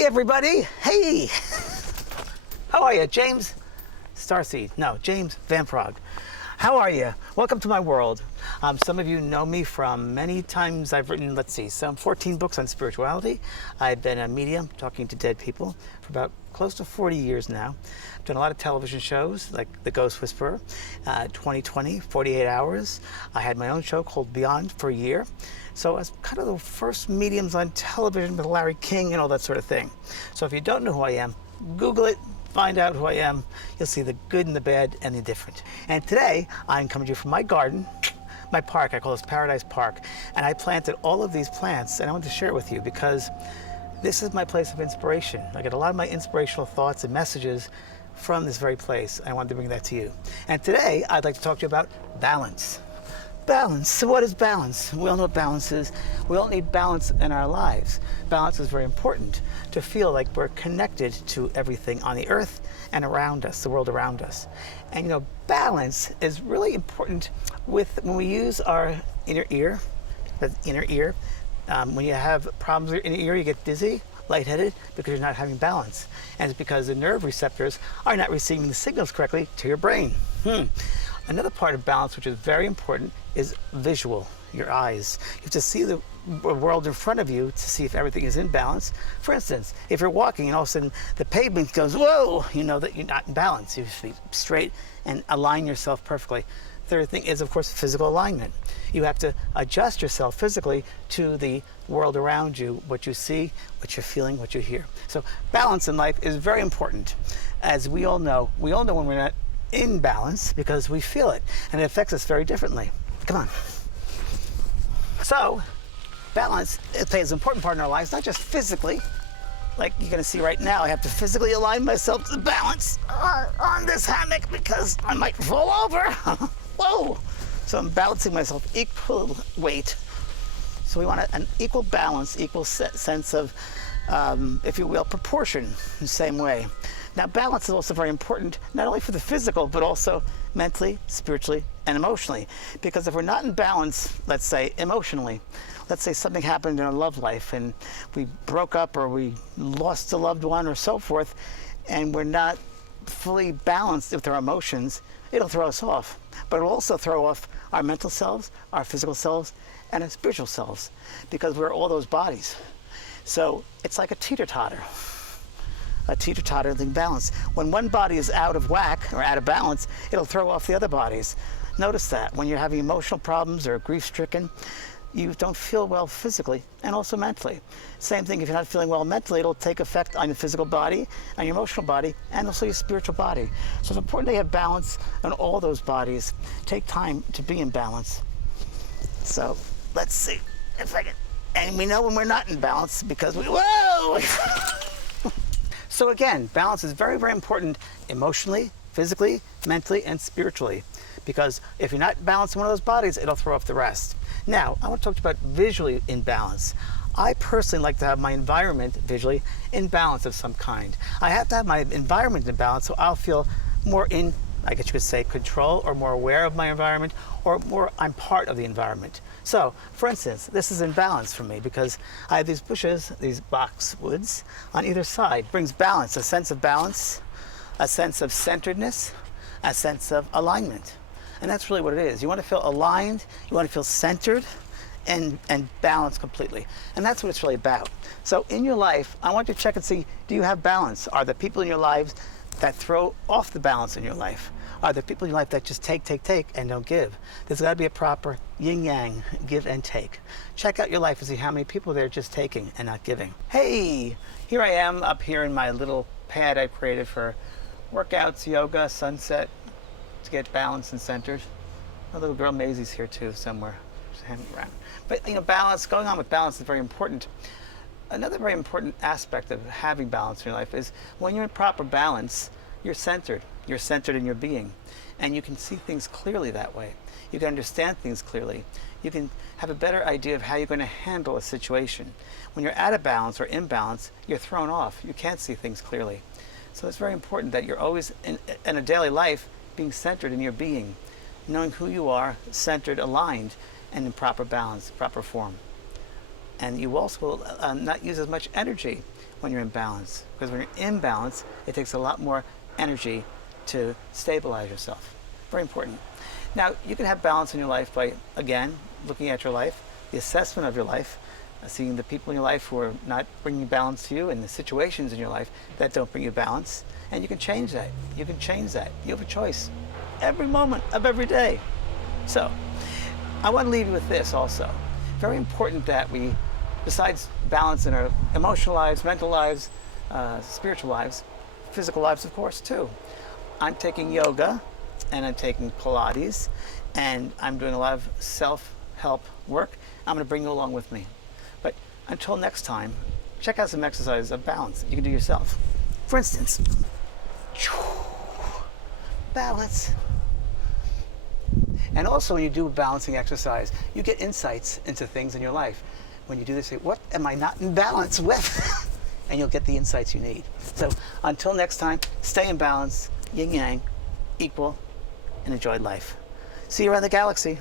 Hey everybody, hey! How are you? James Starseed, no, James Van Praagh. How are you? Welcome to my world. Some of you know me from many times I've written, some 14 books on spirituality. I've been a medium talking to dead people for about close to 40 years now. I've done a lot of television shows like The Ghost Whisperer, 2020, 48 Hours. I had my own show called Beyond for a year. So I was kind of the first mediums on television with Larry King and all that sort of thing. So if you don't know who I am, Google it. Find out who I am. You'll see the good and the bad and the indifferent. And today, I'm coming to you from my garden, my park. I call this Paradise Park. And I planted all of these plants, and I want to share it with you because this is my place of inspiration. I get a lot of my inspirational thoughts and messages from this very place. I wanted to bring that to you. And today, I'd like to talk to you about balance. Balance. So what is balance? We all know what balance is. We all need balance in our lives. Balance is very important to feel like we're connected to everything on the earth and around us, the world around us. And you know, balance is really important when we use our inner ear. The inner ear. When you have problems with your inner ear, you get dizzy, lightheaded, because you're not having balance. And it's because the nerve receptors are not receiving the signals correctly to your brain. Another part of balance, which is very important, is visual, your eyes. You have to see the world in front of you to see if everything is in balance. For instance, if you're walking and all of a sudden the pavement goes, whoa, you know that you're not in balance. You should be straight and align yourself perfectly. Third thing is, of course, physical alignment. You have to adjust yourself physically to the world around you, what you see, what you're feeling, what you hear. So balance in life is very important. As we all know when we're not in balance because we feel it, and it affects us very differently. Come on. So, balance, it plays an important part in our lives, not just physically. Like you're gonna see right now, I have to physically align myself to balance on this hammock because I might fall over. Whoa! So I'm balancing myself equal weight. So we want an equal balance, equal sense of, if you will, proportion in the same way. Now, balance is also very important, not only for the physical, but also mentally, spiritually, and emotionally. Because if we're not in balance, let's say emotionally, let's say something happened in our love life and we broke up or we lost a loved one or so forth, and we're not fully balanced with our emotions, it'll throw us off. But it'll also throw off our mental selves, our physical selves, and our spiritual selves, because we're all those bodies. So it's like a teeter-totter. A teeter-tottering balance. When one body is out of whack or out of balance, it'll throw off the other bodies. Notice that when you're having emotional problems or grief-stricken, you don't feel well physically and also mentally. Same thing, if you're not feeling well mentally, it'll take effect on your physical body, on your emotional body, and also your spiritual body. So it's important to have balance on all those bodies. Take time to be in balance. So let's see if I can, and we know when we're not in balance because whoa! So again, balance is very, very important emotionally, physically, mentally, and spiritually. Because if you're not balanced in one of those bodies, it'll throw off the rest. Now, I want to talk about visually in balance. I personally like to have my environment visually in balance of some kind. I have to have my environment in balance so I'll feel more in, I guess you could say, control or more aware of my environment, or more I'm part of the environment. So, for instance, this is in balance for me because I have these bushes, these boxwoods on either side. Brings balance, a sense of balance, a sense of centeredness, a sense of alignment. And that's really what it is. You want to feel aligned, you want to feel centered, and balanced completely. And that's what it's really about. So in your life, I want you to check and see, do you have balance? Are there people in your lives that throw off the balance in your life? Are there people in your life that just take, and don't give? There's got to be a proper yin-yang, give and take. Check out your life and see how many people there are just taking and not giving. Hey, here I am up here in my little pad I created for workouts, yoga, sunset, to get balanced and centered. My little girl Maisie's here too somewhere, just hanging around. But you know, balance, going on with balance is very important. Another very important aspect of having balance in your life is when you're in proper balance, you're centered. You're centered in your being. And you can see things clearly that way. You can understand things clearly. You can have a better idea of how you're going to handle a situation. When you're out of balance or imbalance, you're thrown off. You can't see things clearly. So it's very important that you're always, in a daily life, being centered in your being, knowing who you are, centered, aligned, and in proper balance, proper form. And you also will not use as much energy when you're in balance. Because when you're in balance, it takes a lot more energy to stabilize yourself. Very important. Now, you can have balance in your life by, again, looking at your life, the assessment of your life, seeing the people in your life who are not bringing balance to you and the situations in your life that don't bring you balance. And you can change that. You can change that. You have a choice every moment of every day. So, I want to leave you with this also. Very important that we, besides balance in our emotional lives, mental lives, spiritual lives, physical lives, of course, too. I'm taking yoga and I'm taking Pilates and I'm doing a lot of self-help work. I'm going to bring you along with me. But until next time, check out some exercises of balance you can do yourself. For instance, balance. And also when you do a balancing exercise, you get insights into things in your life. When you do this, say, what am I not in balance with? And you'll get the insights you need. So until next time, stay in balance, yin yang, equal, and enjoy life. See you around the galaxy.